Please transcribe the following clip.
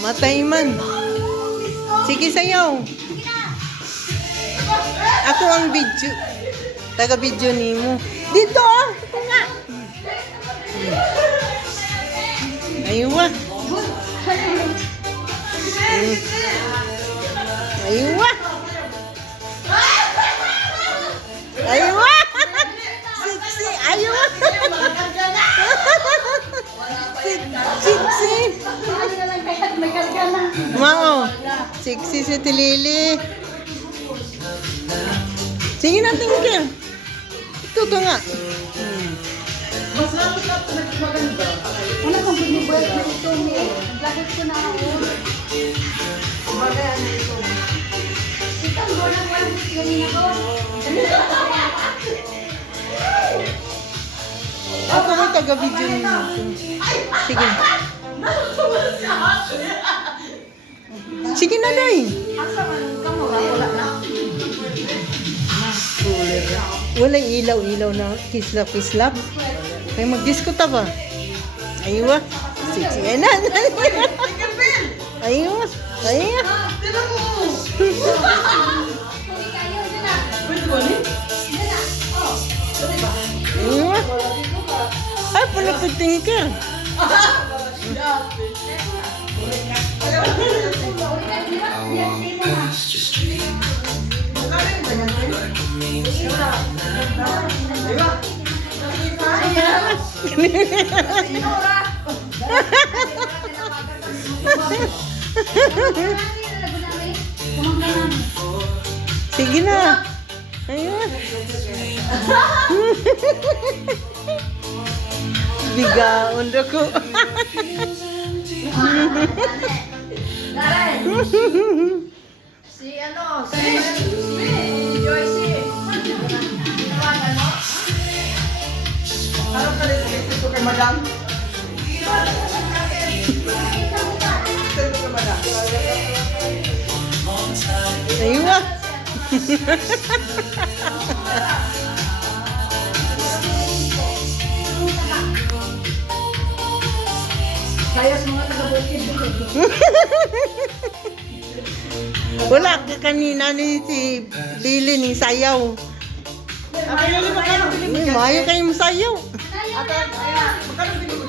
Namatay man. Sige, sayaw. Ako ang video. Taga-video ni mo. Dito ah. Ito nga. Aywa. Aywa. Aywa. Siksi. Aywa. Siksi. Mao. Siksi si Tilili. Sige na, tingin. Ito nga. Mas lapit na ito maganda. Ano kung binibuhat na ito niya? Lakit ko na ako. Bagay ano ito. Ito, walang ganyan ako. Ako may taga-video niyo. Sige. Sige na, Day. Asa man ka mo? Wala na. Walang ilaw-ilaw na kislap-kislap. Ay, mag-disco ta ba? Aywa. Sige na. Aywa. Aywa. Tira mo! Kung ikayo, yun na. Pwede ba ni? Yun na. Oh. Aywa. Ay, pala ito tinker. Sige na. Ayun. Bigaon ko. Si ano, si Joyce. Harap ka rin ito kay madam. Ito kay madam. Aywa. Kaya sa mga taga-bukid. Wala ka kanina ni si Lili ni sayaw. Ay, magkano binibigyan? Mayo kayo masayaw. Ate, magkano binibigyan?